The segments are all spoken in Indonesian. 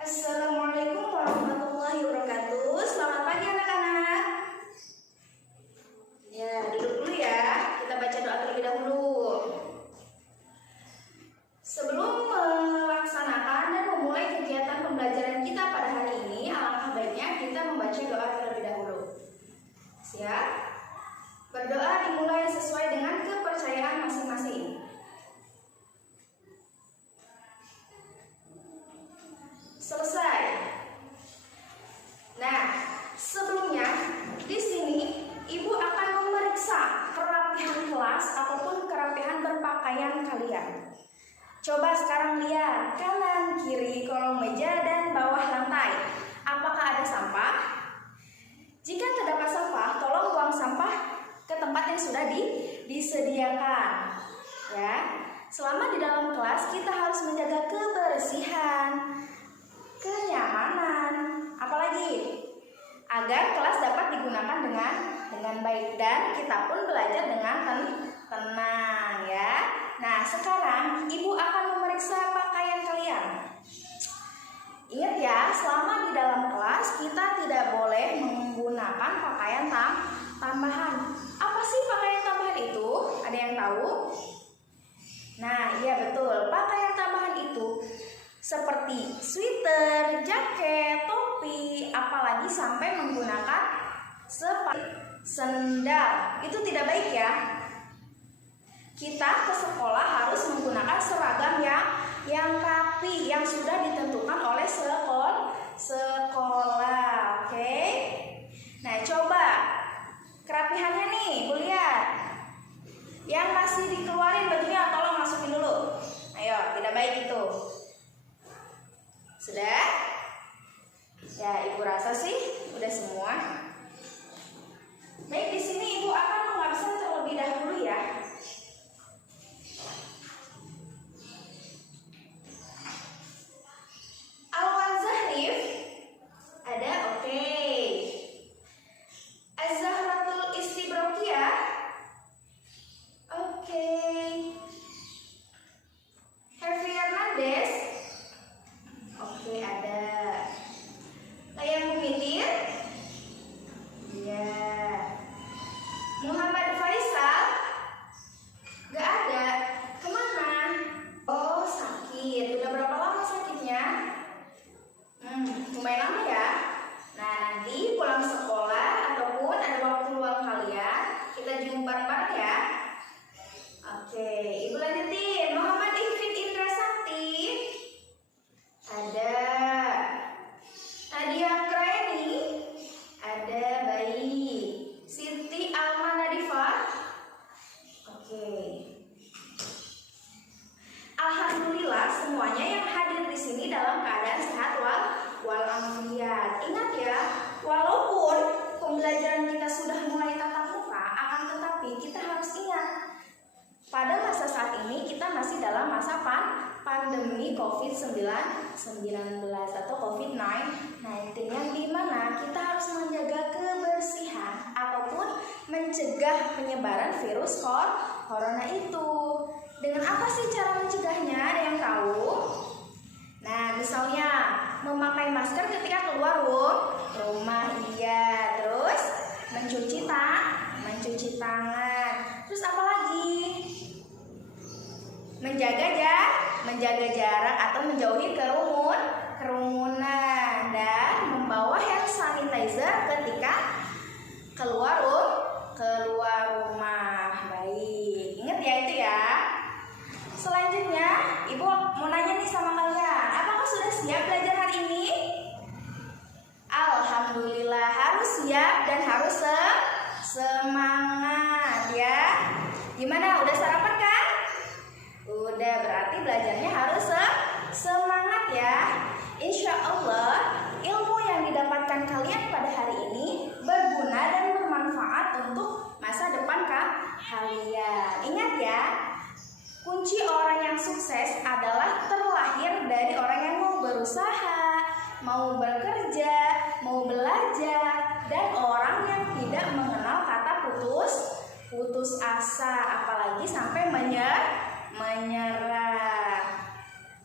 Assalamualaikum warahmatullahi wabarakatuh. Selamat pagi anak-anak. Ya, duduk dulu ya. Kita baca doa terlebih dahulu. Sebelum melaksanakan dan memulai kegiatan pembelajaran kita pada hari ini, alangkah baiknya kita membaca doa terlebih dahulu. Siap? Berdoa dimulai sesuai dengan kepercayaan masing-masing. Selesai. Nah, sebelumnya di sini Ibu akan memeriksa kerapihan kelas ataupun kerapihan berpakaian kalian. Coba sekarang lihat kanan, kiri, kolong meja dan bawah lantai. Apakah ada sampah? Jika terdapat sampah, tolong buang sampah ke tempat yang sudah disediakan. Ya, selama di dalam kelas kita harus menjaga kebersihan, kenyamanan, apalagi agar kelas dapat digunakan dengan baik dan kita pun belajar dengan tenang ya. Nah, sekarang Ibu akan memeriksa pakaian kalian. Ingat ya, selama di dalam kelas kita tidak boleh menggunakan pakaian tambahan. Apa sih pakaian tambahan itu? Ada yang tahu? Nah, iya betul. Pakaian tambahan itu seperti sweater, jaket, topi, apalagi sampai menggunakan sendal. Itu tidak baik ya. Kita ke sekolah harus menggunakan seragam yang rapi, yang sudah ditentukan oleh sekolah. Oke? Nah, coba kerapihannya nih, Bu lihat. Yang masih dikeluarin bajunya tolong masukin dulu. Ayo, tidak baik itu. Sudah? Ya, Ibu rasa sih udah semua. Baik, di sini Ibu akan mengabsen terlebih dahulu ya. Al-Zahrif ada, oke. Az-Zahratul Istibrokiyah, oke. Harvey Hernandez, oke, ada. Layang Bumitir? Iya. Muhammad Faisal? Gak ada. Kemana? Oh, sakit. Udah berapa lama sakitnya? Lumayan lama ya. Nah, nanti pulang sekolah ataupun ada waktu luang kalian, kita jumpa bareng ya. Oke, Ibu lanjutin. Muhammad Ifrit Indra Sakti? Ada. Nadia Anggraeni? Ada, baik. Siti Alma Nadifah? Oke. Alhamdulillah semuanya yang hadir di sini dalam keadaan sehat walafiat. Ingat ya, walaupun pembelajaran kita sudah mulai tatap muka, akan tetapi kita harus ingat pada masa saat ini kita masih dalam masa pandemi COVID-19 atau COVID-19 yang dimana kita harus menjaga kebersihan ataupun mencegah penyebaran virus corona itu. Dengan apa sih cara mencegahnya? Ada yang tahu? Nah, misalnya memakai masker ketika keluar rumah, iya. Terus mencuci tangan. Terus apa lagi? Menjaga jarak atau menjauhi kerumunan dan membawa hand sanitizer ketika keluar rumah. Baik, ingat ya itu ya. Selanjutnya, Ibu mau nanya nih sama kalian, apakah sudah siap belajar hari ini? Alhamdulillah, harus siap dan harus semangat ya. Gimana, udah sarapan kan? Udah, berarti belajarnya harus semangat ya. Insya Allah ilmu yang didapatkan kalian pada hari ini berguna dan bermanfaat untuk masa depan kalian. Ingat ya, kunci orang yang sukses adalah terlahir dari orang yang mau berusaha, mau bekerja, mau belajar, dan orang yang tidak mengenal kata putus asa, apalagi sampai menyerah.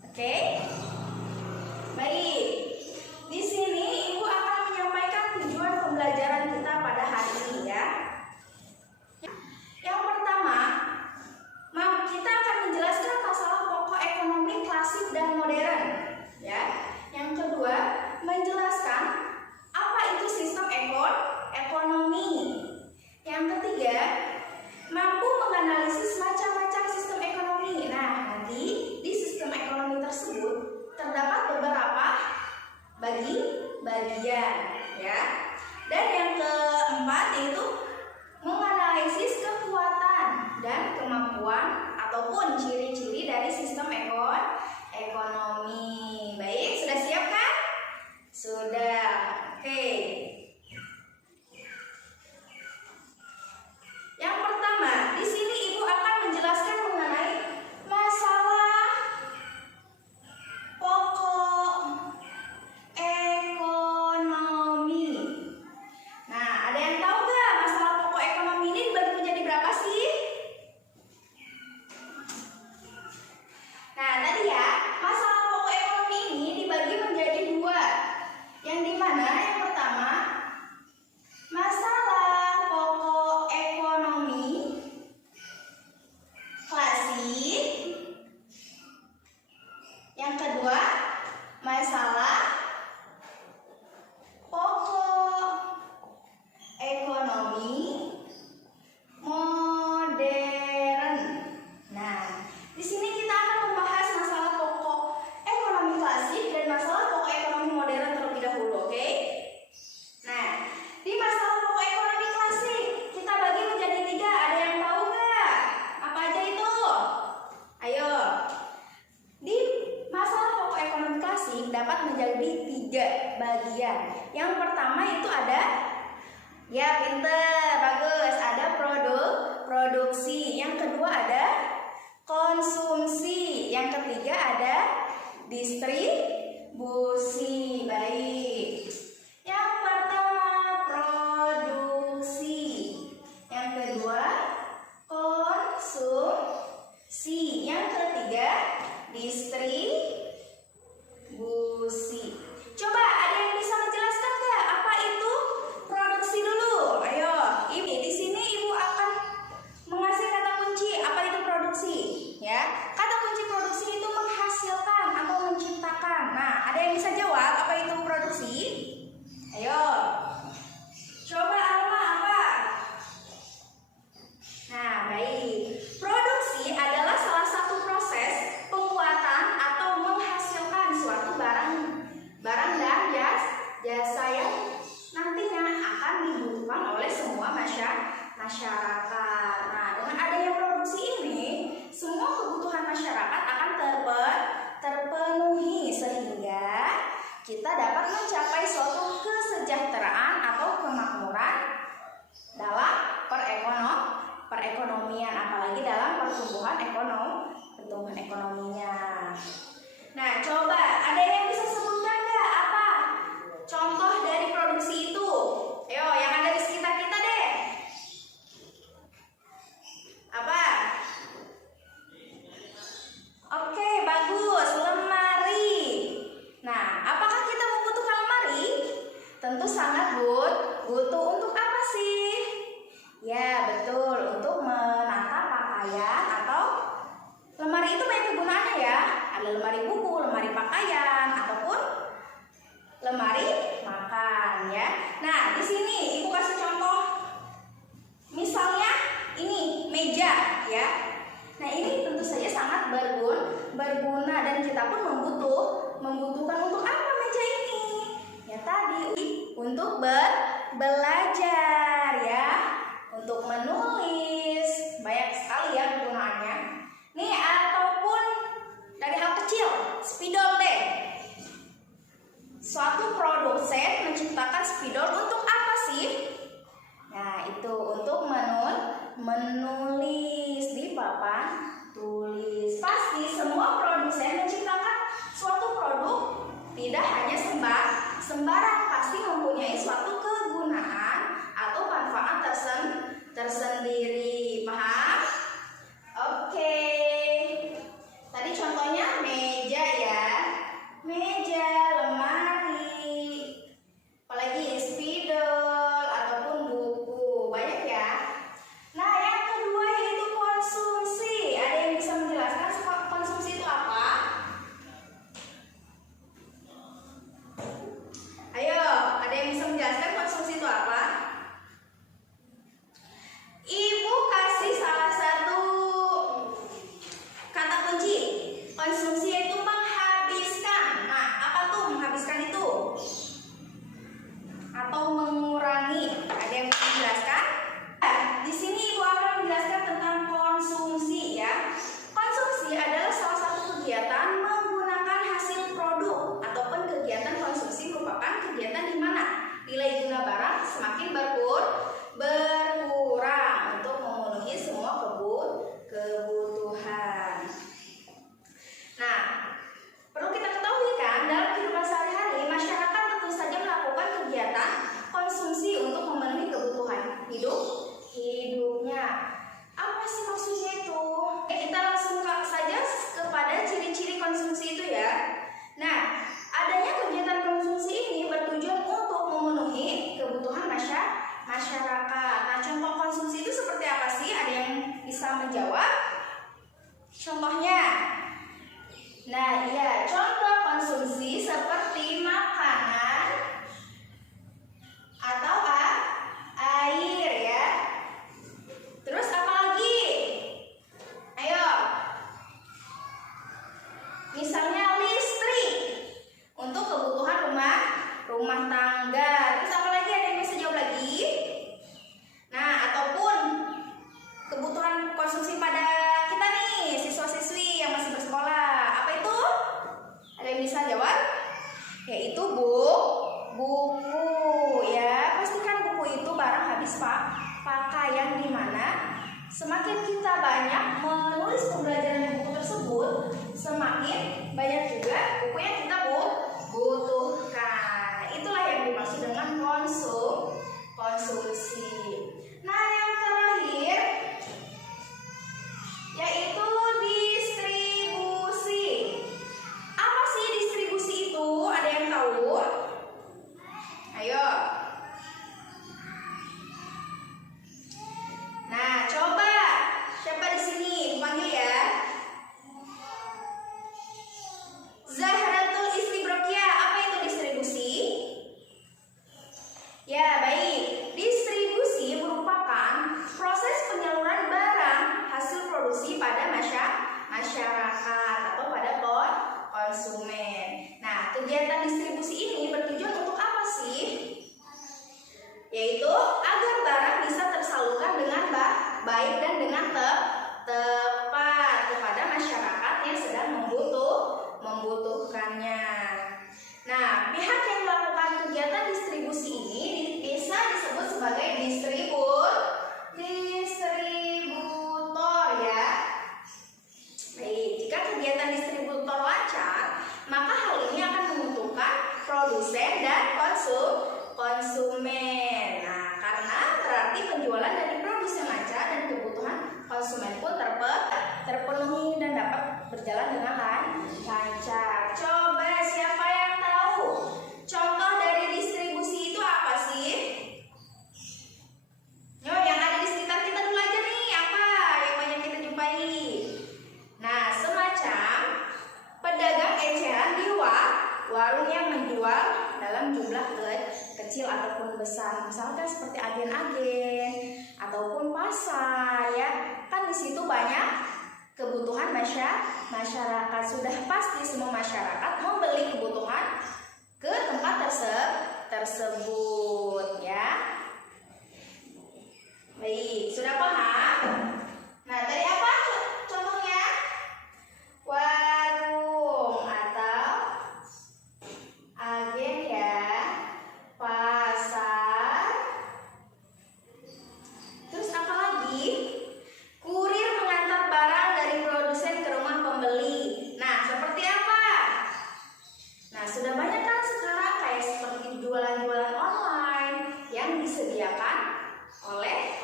Oke? Baik. dan modern. Ya. Yang kedua, menjelaskan apa itu sistem ekonomi. Yang ketiga, mampu menganalisis macam-macam sistem ekonomi. Nah, nanti di sistem ekonomi tersebut terdapat beberapa bagian, ya. Dan yang keempat yaitu menganalisis kekuatan dan kemampuan ataupun ciri-ciri dari sistem ekonomi. Baik, sudah siap kan? Sudah. Oke. Yang pertama, di sini Ibu akan menjelaskan mengenai masalah pokok ekonomi. Nah, ada yang tahu nggak masalah pokok ekonomi ini dibagi menjadi berapa sih? Nah, tadi ya, masalah pokok ekonomi ini dibagi menjadi dua. Yang dimana yang pertama, masalah pokok ekonomi klasik. Yang kedua, masalah pokok ekonomi modern. Nah, di sini kita akan membahas masalah pokok ekonomi klasik dan masalah pokok ekonomi modern terlebih dahulu, oke? Nah, di masalah pokok ekonomi klasik kita bagi menjadi 3. Ada yang tahu nggak? Apa aja itu? Ayo. Di masalah pokok ekonomi klasik dapat menjadi 3 bagian. Yang pertama itu ada, ya pinter, bagus, ada produksi. Yang kedua ada konsumsi. Yang ketiga ada distribusi. Baik. Yang pertama produksi. Yang kedua konsumsi. Yang ketiga distribusi. Coba ada yang bisa menjelaskan nggak apa itu produksi dulu? Ayo, di sini Ibu akan mengasih kata kunci apa itu produksi, ya. Kata kunci produksi itu menghasilkan atau menciptakan. Nah, ada yang bisa jawab apa itu produksi? Ayo. Coba Alma apa? Nah, baik. Produksi adalah salah satu proses pembuatan atau menghasilkan suatu barang dan jasa yang nantinya akan dibutuhkan oleh semua masyarakat. Nah, dengan adanya produksi ini, semua kebutuhan masyarakat akan terpenuhi sehingga kita dapat mencapai suatu kesejahteraan atau kemakmuran dalam perekonomian, apalagi dalam pertumbuhan ekonominya. Nah, coba ada yang bisa sebutkan nggak apa contoh dari produksi itu? Ayo, yang ada di sekitar kita deh. Apa? Oke, bagus, lemari. Nah, apakah kita membutuhkan lemari? Tentu sangat butuh. Untuk apa sih? Ya, betul, untuk menata pakaian atau lemari itu banyak kegunaannya ya. Ada lemari buku, lemari pakaian, ataupun lemari makan ya. Nah, di sini Ibu kasih contoh. Misalnya ini meja ya. Nah, ini tentu saja sangat berguna dan kita pun membutuhkan untuk apa meja ini? Ya tadi untuk belajar ya, untuk menulis, banyak sekali ya kegunaannya. Nih, ataupun dari hal kecil, spidol deh. Suatu produsen menciptakan spidol untuk apa sih? Nah, itu untuk menulis di papan tulis. Pasti semua produsen menciptakan suatu produk tidak hanya sembarang, pasti mempunyai suatu kegunaan atau manfaat tersendiri. Paham? Oke. Tadi contohnya meja ya. Meja, lemari, apalagi spidol ataupun buku. Banyak ya. Nah, yang kedua yaitu konsumsi. Ada yang bisa menjelaskan konsumsi itu apa? bisa jawab? Yaitu buku ya. Pastikan buku itu barang habis pakaian, di mana semakin kita banyak menulis pembelajaran di buku tersebut, semakin banyak juga buku yang kita butuhkan. Nah, itulah yang dimaksud dengan konsumsi. Nah, yang terakhir yaitu distribusi. Apa sih distribusi itu? Ada yang tahu? Ayo. Nah, coba siapa di sini dipanggil ya? Zahratul Istibrokia. Apa itu distribusi? Ya, baik. Distribusi merupakan proses penyaluran barang hasil produksi pada masyarakat atau pada konsumen. Nah, kegiatan distribusi ini bertujuan untuk apa sih? Yaitu agar barang bisa tersalurkan dengan baik dan dengan tepat kepada masyarakat yang sedang membutuhkannya. Nah, pihak yang melakukan kegiatan distribusi ini bisa disebut sebagai distributor ya. Baik, jika kegiatan distributor lancar, maka hal ini akan menguntungkan produsen dan konsumen. Nah, karena berarti penjualan dari produsen lancar dan kebutuhan konsumen pun terpenuhi dan dapat berjalan dengan lancar. Coba siapa yang tahu contoh dari distribusi itu apa sih? Yo, yang ada di sekitar kita dulu aja nih, apa yang banyak kita jumpai? Nah, semacam pedagang eceran di warung yang menjual dalam jumlah kecil ataupun besar, misalkan seperti agen-agen ataupun pasar ya. Kan di situ banyak kebutuhan masyarakat. Sudah pasti semua masyarakat membeli kebutuhan ke tempat tersebut ya. Baik, sudah paham? Nah, tadi apa contohnya? Warung atau agen ya, pasar. Terus apa lagi? Kurir mengantar barang dari produsen ke rumah pembeli. Nah, seperti apa? Nah, sudah banyak kan sekarang kayak seperti jualan-jualan online yang disediakan oleh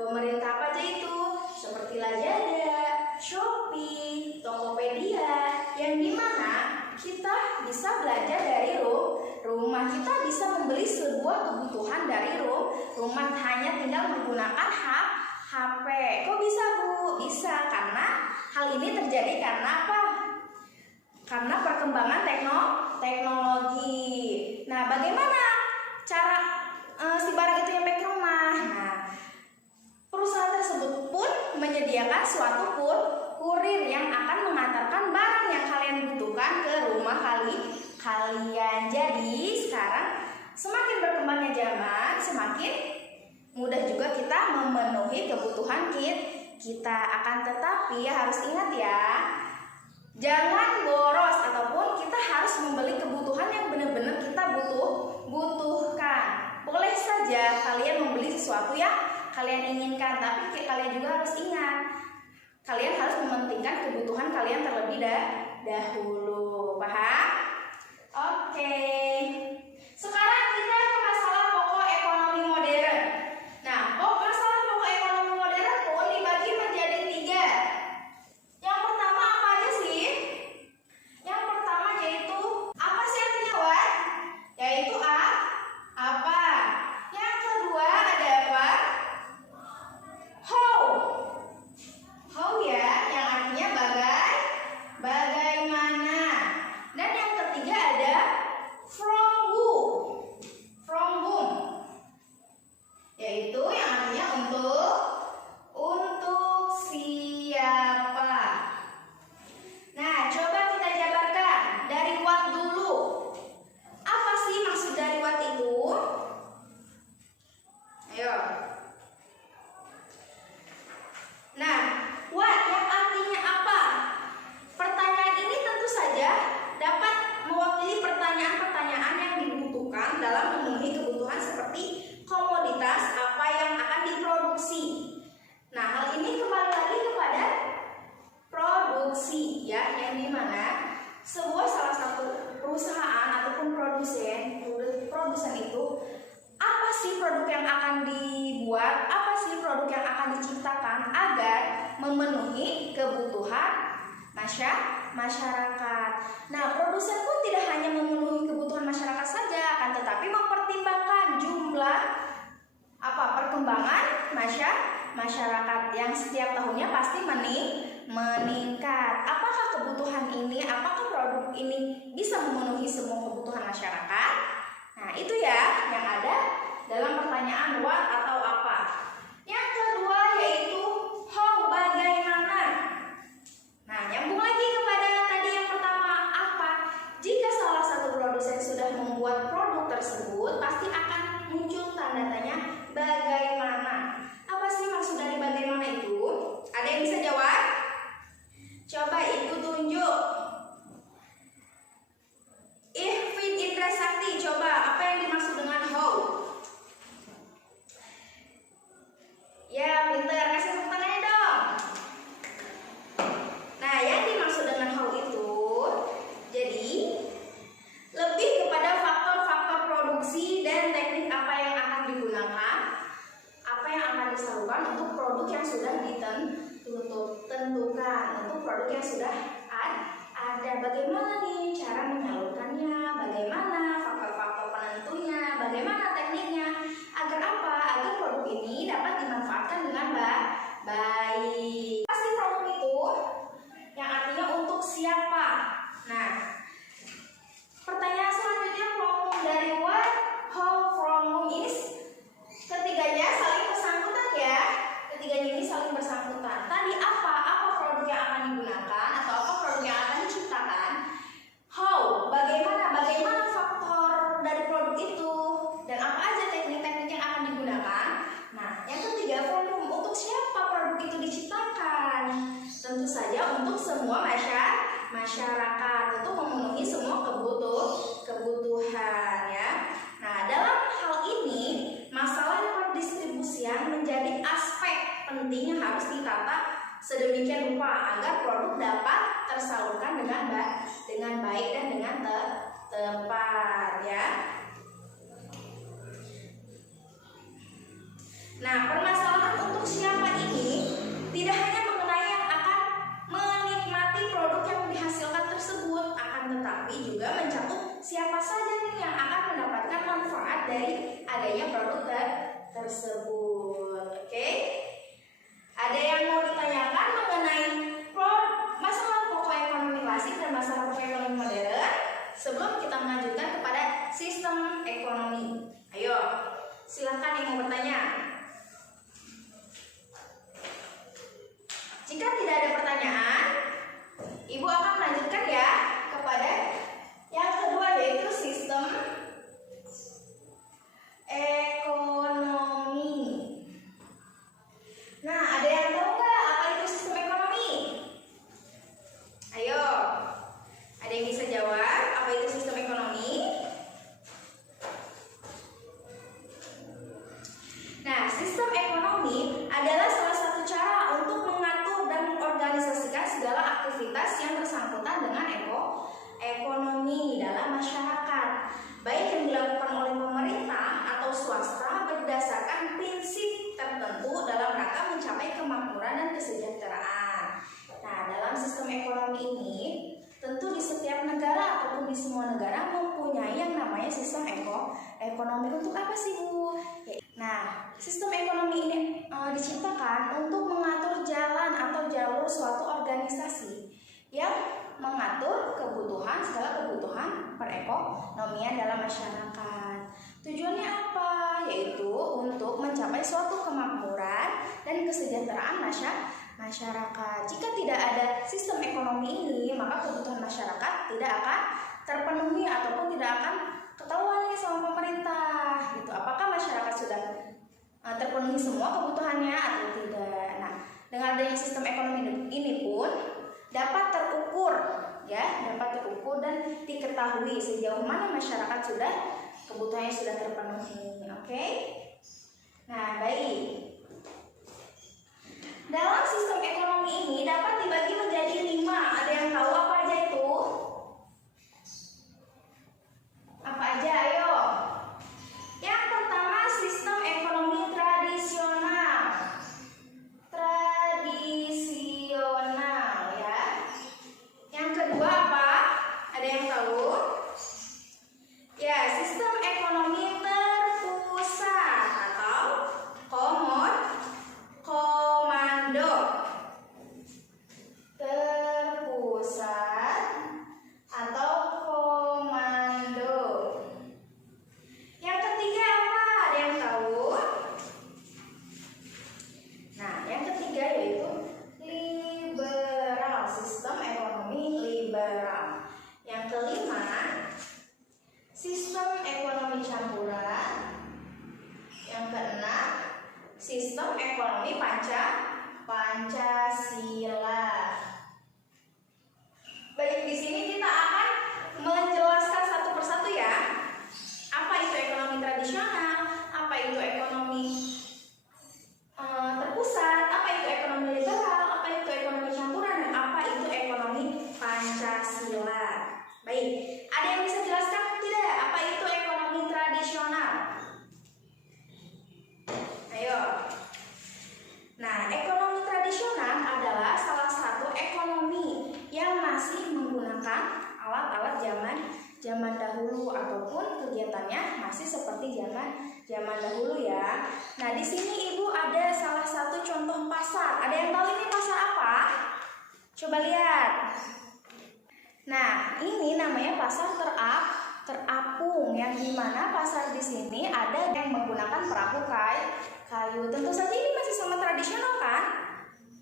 pemerintah. Apa aja itu? Seperti Lazada, Shopee, Tokopedia, yang dimana kita bisa belanja dari rumah. Kita bisa membeli sebuah kebutuhan dari rumah, hanya tinggal menggunakan HP. Kok bisa, Bu? Bisa, karena hal ini terjadi karena apa? Karena perkembangan teknologi. Nah, bagaimana cara si barang itu nyampe ke rumah? Nah, perusahaan tersebut pun menyediakan suatu kurir yang akan mengantarkan barang yang kalian butuhkan ke rumah kalian. Jadi sekarang semakin berkembangnya zaman, semakin mudah juga kita memenuhi kebutuhan kita. Akan tetapi harus ingat ya, jangan boros ataupun kita harus membeli kebutuhan yang benar-benar kita butuhkan. Boleh saja kalian membeli sesuatu yang kalian inginkan, tapi kalian juga harus ingat, kalian harus mementingkan kebutuhan kalian terlebih dahulu. Paham? Oke. Sekarang kita ke masalah pokok ekonomi modern. Nah, masalah pokok ekonomi modern pun dibagi menjadi 3. Yang pertama apa aja sih? Yang pertama yaitu apa sih artinya what? Yaitu apa. Yang kedua ada apa? How ya, yang artinya bagaimana. Dan yang kebutuhan masyarakat. Nah, produsen pun tidak hanya memenuhi kebutuhan masyarakat saja, akan tetapi mempertimbangkan jumlah perkembangan masyarakat yang setiap tahunnya pasti meningkat. Apakah kebutuhan ini, apakah produk ini bisa memenuhi semua kebutuhan masyarakat? Nah, itu ya yang ada dalam pertanyaan what atau apa. Yang kedua yaitu how, bagaimana. Nah, nyambung lagi kepada tadi yang pertama, apa? Jika salah satu produsen sudah membuat produk tersebut, pasti akan muncul tanda tanya bagaimana. Apa sih maksud dari bagaimana itu? Ada yang bisa jawab? Coba Ibu tunjuk. Ihfid Indra Sakti, coba apa yang dimaksud dengan how? Ya, pintar, kasih tepuk tangannya dong. Nah, yang dimaksud dengan how itu, jadi lebih kepada faktor-faktor produksi dan teknik apa yang akan digunakan, apa yang akan disalurkan untuk produk yang sudah ditentukan, untuk produk yang sudah ada. Bagaimana nih cara menyalurkannya, bagaimana faktor-faktor penentunya, bagaimana tekniknya, agar apa? Agar produk ini dapat dimanfaatkan dengan baik. Pasti produk itu yang artinya untuk siapa? Nah, pertanyaan selanjutnya from whom, dari what, how, from whom is ketiganya saling bersangkutan ya. Ketiganya ini saling bersangkutan. Tadi apa produk yang akan digunakan atau apa produk yang akan diciptakan? How, bagaimana faktor dari produk itu dan apa aja teknik-teknik yang akan digunakan. Nah, yang ketiga from whom, untuk siapa produk itu diciptakan? Tentu saja untuk semua masyarakat, untuk memenuhi semua kebutuhan ya. Nah, dalam hal ini masalah pendistribusian menjadi aspek penting yang harus ditata sedemikian rupa agar produk dapat tersalurkan dengan baik dan dengan tepat ya. Nah, permasalahan untuk siapa ini tidak hanya mengenai yang akan menikmati produk yang dihasilkan tersebut, akan tetapi juga mencakup siapa saja nih yang akan mendapatkan manfaat dari adanya produk tersebut. Oke? Ada yang mau ditanyakan mengenai masalah pokok ekonomi klasik dan masalah pokok ekonomi modern sebelum kita melanjutkan kepada sistem ekonomi? Ayo, silakan yang mau bertanya. Jika tidak ada pertanyaan, Ibu akan melanjutkan ya kepada yang kedua yaitu sistem ekonomi. Nah, ada yang tahu nggak apa itu sistem ekonomi? Ayo, ada yang bisa jawab apa itu sistem ekonomi? Nah, sistem ekonomi adalah salah satu cara untuk mengatur dan mengorganisasikan segala aktivitas yang bersangkutan dengan ekonomi dalam masyarakat, baik yang dilakukan oleh pemerintah atau swasta berdasarkan prinsip tertentu dalam rangka mencapai kemakmuran dan kesejahteraan. Nah, dalam sistem ekonomi ini tentu di setiap negara ataupun di semua negara mempunyai yang namanya sistem ekonomi. Untuk apa sih, Bu? Nah, sistem ekonomi ini diciptakan untuk mengatur jalan atau jalur suatu organisasi yang mengatur segala kebutuhan perekonomian dalam masyarakat. Tujuannya apa? Yaitu untuk mencapai suatu kemakmuran dan kesejahteraan masyarakat. Jika tidak ada sistem ekonomi ini, maka kebutuhan masyarakat tidak akan terpenuhi ataupun tidak akan ketahuan nih sama pemerintah gitu. Apakah masyarakat sudah terpenuhi semua kebutuhannya atau tidak? Nah, dengan adanya sistem ekonomi ini pun dapat terukur dan diketahui sejauh mana masyarakat kebutuhannya sudah terpenuhi. Oke? Nah, baik. Dalam sistem ekonomi ini dapat dibagi menjadi 5. Ada yang tahu apa aja itu? Apa aja? Ayo. Yang pertama, sistem ekonomi tradisional. tahu? Ya, sistem ekonomi terpusat atau komando. Terpusat atau komando. Yang ketiga apa? Ada yang tahu? Nah, yang ketiga yaitu liberal, sistem ekonomi liberal. Yang kelima, sistem ekonomi campuran. Yang keenam, sistem ekonomi Pancasila. Baik, di sini kita akan menjelaskan satu persatu ya. Apa itu ekonomi tradisional? Apa itu ekonomi terpusat? Apa itu ekonomi liberal? Apa itu ekonomi campuran? Dan apa itu ekonomi Pancasila? Baik, ada yang bisa jelaskan tidak? Apa itu ekonomi tradisional? Ayo. Nah, ekonomi tradisional adalah salah satu ekonomi yang masih menggunakan alat-alat zaman dahulu ataupun kegiatannya masih seperti zaman dahulu ya. Nah, di sini Ibu ada salah satu contoh pasar. Ada yang tahu ini pasar apa? Coba lihat. Nah, ini namanya pasar terapung, yang dimana pasar di sini ada yang menggunakan perahu kayu. Tentu saja ini masih sama tradisional kan?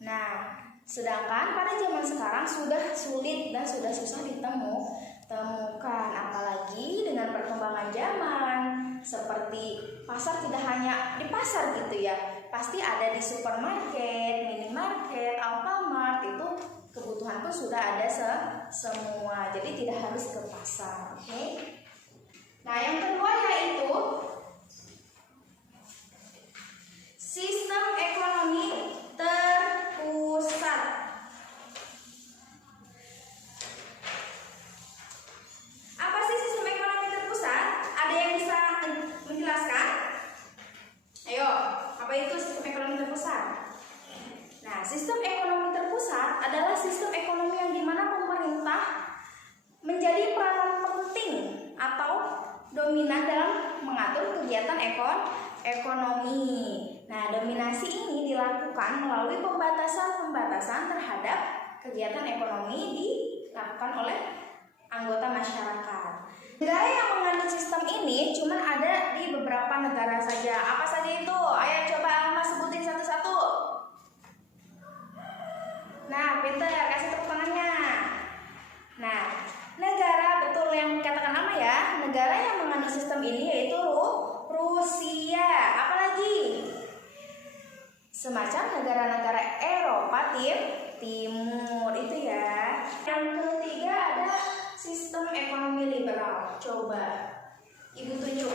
Nah, sedangkan pada zaman sekarang sudah sulit dan sudah susah ditemukan, apalagi dengan perkembangan zaman seperti pasar tidak hanya di pasar gitu ya, pasti ada di supermarket, minimarket, Alfamart, itu kebutuhan pun sudah ada semua, jadi tidak harus ke pasar. Oke? Nah, yang kedua yaitu sistem ekonomi terpusat. Apa sih sistem ekonomi terpusat? Ada yang bisa menjelaskan? Ayo, apa itu sistem ekonomi terpusat? Nah, sistem ekonomi terpusat adalah sistem ekonomi yang dimana pemerintah menjadi peranan penting atau dominan dalam mengatur kegiatan ekonomi. Nah, dominasi ini dilakukan melalui pembatasan terhadap kegiatan ekonomi dilakukan oleh anggota masyarakat. Negara yang menganut sistem ini cuma ada di beberapa negara saja. Apa saja itu? Ayo coba Alma sebutin satu-satu. Nah, Peter, kasih tepuk tangannya. Nah, negara, betul yang dikatakan nama ya, negara yang menganut sistem ini yaitu Rusia. Apalagi? Semacam negara-negara Eropa Timur itu ya. Yang ketiga ada sistem ekonomi liberal. Coba Ibu tunjuk.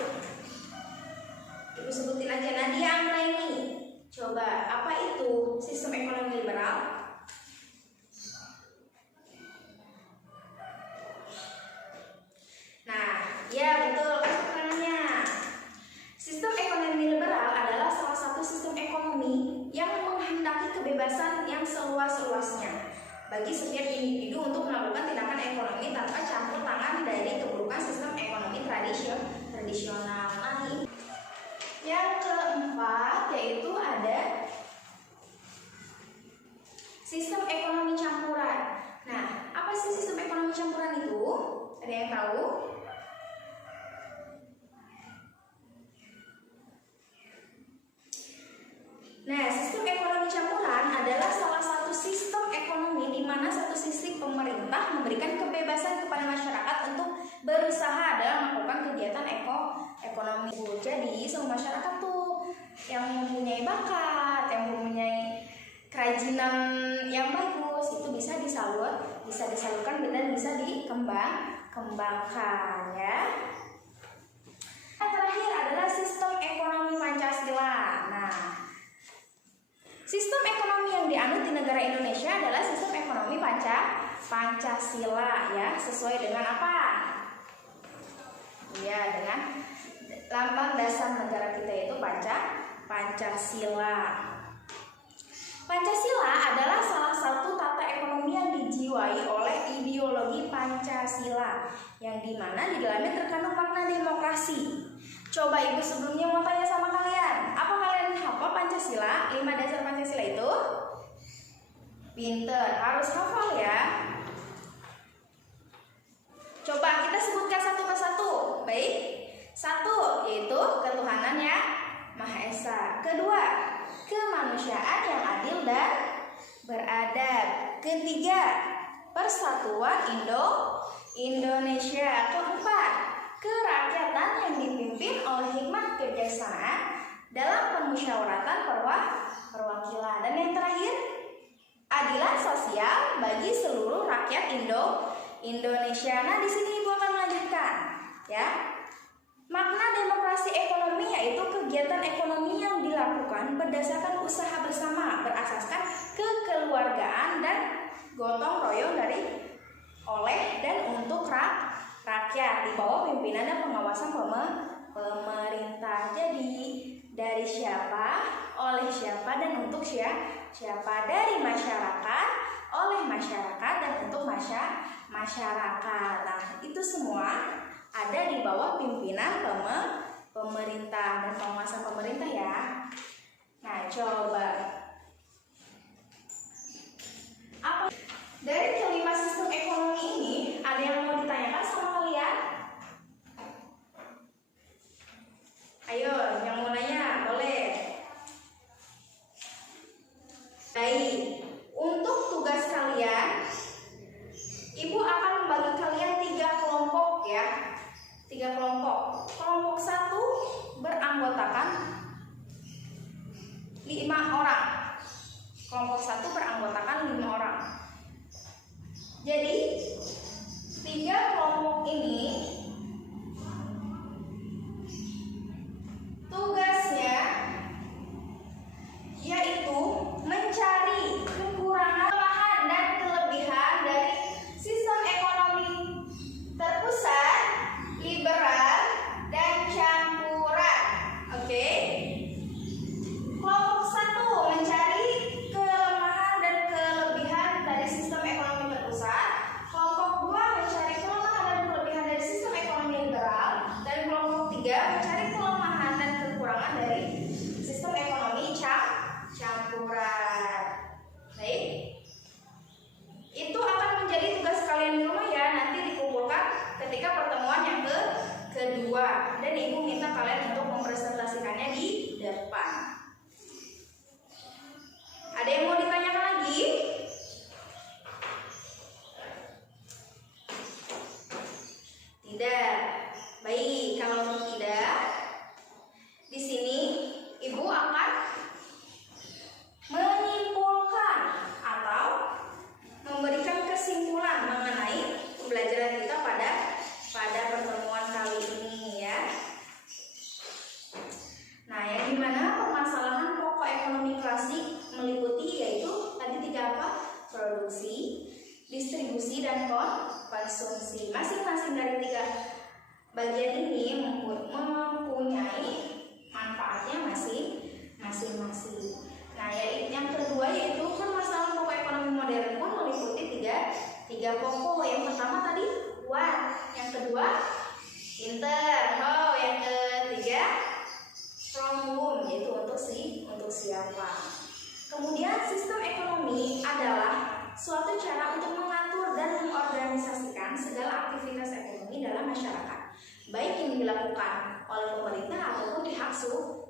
Ibu sebutin aja, Nadia Anggraini. Coba, apa itu sistem ekonomi liberal? Nah, ya betul, pertanyaannya. Sistem ekonomi liberal adalah salah satu sistem ekonomi yang menghendaki kebebasan yang seluas-luasnya bagi setiap individu untuk melakukan tindakan ekonomi tanpa campur tangan dari keburukan sistem ekonomi tradisional. Nah, yang keempat yaitu ada sistem ekonomi campuran. Nah, apa sih sistem ekonomi campuran itu? Ada yang tahu? Nah, sistem ekonomi campuran adalah salah satu sistem ekonomi di mana satu sisi pemerintah memberikan kebebasan kepada masyarakat untuk berusaha dalam melakukan kegiatan ekonomi. Jadi, semua masyarakat tuh yang mempunyai bakat, yang mempunyai kerajinan yang bagus itu bisa disalurkan dan bisa dikembangkan ya. Yang terakhir adalah sistem ekonomi Pancasila. Nah, sistem ekonomi yang dianut di negara Indonesia adalah sistem ekonomi Pancasila ya, sesuai dengan apa? Ya, dengan lambang dasar negara kita yaitu Pancasila. Pancasila adalah salah satu tata ekonomi yang dijiwai oleh ideologi Pancasila, yang dimana di dalamnya terkandung makna demokrasi. Coba Ibu sebelumnya mau tanya sama kalian, apa kalian hafal Pancasila? 5 dasar Pancasila itu? Pinter, harus hafal ya. Coba kita sebutkan satu persatu. Baik. 1, yaitu ketuhanan yang Maha Esa. 2, kemanusiaan yang adil dan beradab. 3, persatuan Indonesia. 4, kerakyatan yang dipimpin oleh hikmat kebijaksanaan dalam permusyawaratan perwakilan. Dan yang terakhir, adilan sosial bagi seluruh rakyat Indonesia. Nah, di sini Ibu akan melanjutkan, ya. Makna demokrasi ekonomi yaitu kegiatan ekonomi yang dilakukan berdasarkan usaha bersama, berasaskan kekeluargaan dan gotong royong oleh dan untuk rakyat di bawah pimpinan dan pengawasan pemerintah. Jadi dari siapa, oleh siapa, dan untuk siapa? Dari masyarakat, oleh masyarakat, dan untuk masyarakat. Nah, itu semua ada di bawah pimpinan pemerintah dan penguasa pemerintah ya. Nah, coba apa dari kelima sistem ekonomi ini ada yang mau ditanyakan sama kalian? Ayo, yang mau nanya boleh. Baik, untuk tugas kalian, Ibu akan membagi kalian 3 kelompok ya. 3 kelompok. Kelompok 1 beranggotakan 5 orang. Kelompok 1 beranggotakan 5 orang. Jadi 3 kelompok ini tugasnya yaitu mencari kekurangan, kelemahan, dan kelebihan dari sistem ekonomi terpusat, liberal, dan campuran. Oke. Kelompok 1 mencari kelemahan dan kelebihan dari sistem ekonomi terpusat. Kelompok 2 mencari kelemahan dan kelebihan dari sistem ekonomi liberal. Dan kelompok 3 mencari kelemahan dan kekurangan dari sistem ekonomi campuran. Baik. Itu akan menjadi tugas kalian di rumah ya, nanti dikumpulkan ketika pertemuan yang kedua, dan Ibu minta kalian untuk mempresentasikannya di depan. Ada yang mau ditanyakan lagi? Tidak. Baik, kalau tidak, di sini Ibu akan menyimpulkan atau memberikan kesimpulan mengenai pembelajaran kita pada pertemuan kali ini ya. Nah, yang dimana permasalahan pokok ekonomi klasik meliputi yaitu tadi 3 apa? Produksi, distribusi, dan konsumsi. Masing-masing dari 3 bagian ini mempunyai manfaatnya masing-masing. Nah, yang kedua yaitu permasalahan pokok ekonomi modern pun meliputi tiga pokok. Yang pertama tadi what, yang kedua inter, how, yang ketiga from whom, yaitu untuk siapa. Kemudian sistem ekonomi adalah suatu cara untuk mengatur dan mengorganisasikan segala aktivitas ekonomi dalam masyarakat, baik yang dilakukan oleh pemerintah ataupun pihak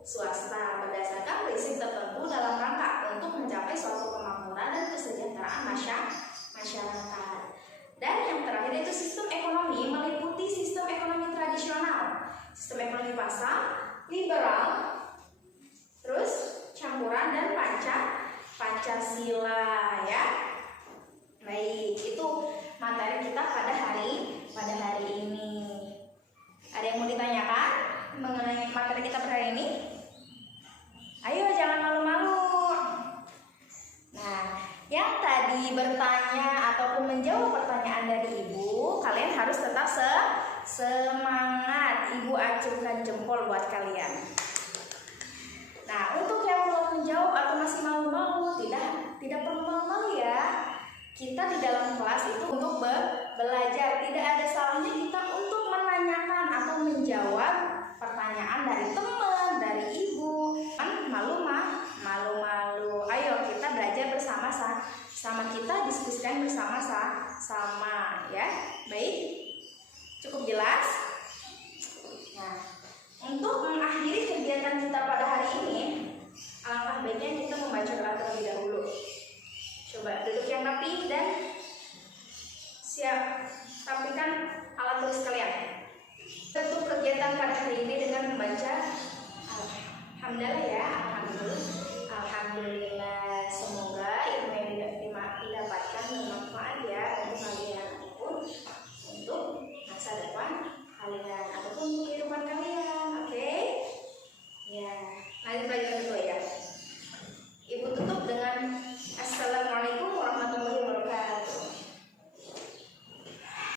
swasta berdasarkan prinsip tertentu dalam rangka untuk mencapai suatu kemakmuran dan kesejahteraan masyarakat. Dan yang terakhir itu sistem ekonomi meliputi sistem ekonomi tradisional, sistem ekonomi pasar, liberal, terus campuran, dan Pancasila ya. Baik, itu materi kita pada hari ini. Ada yang mau ditanyakan mengenai materi kita pada hari ini? Ayo, jangan malu-malu. Nah, yang tadi bertanya ataupun menjawab pertanyaan dari Ibu, kalian harus tetap semangat. Ibu acungkan jempol buat kalian. Nah, untuk yang belum menjawab menjawab atau masih malu-malu? Tidak perlu malu-malu ya. Kita di dalam kelas itu untuk belajar. Tidak ada salahnya kita untuk menanyakan atau menjawab pertanyaan dari teman, dari ibu. Malu-malu. Ayo kita belajar bersama kita diskusikan bersama-sama ya. Baik. Cukup jelas? Nah, untuk mengakhiri kegiatan kita pada hari ini, alangkah baiknya kita membaca doa terlebih dahulu. Coba duduk yang rapi dan siap rapikan alat tulis kalian.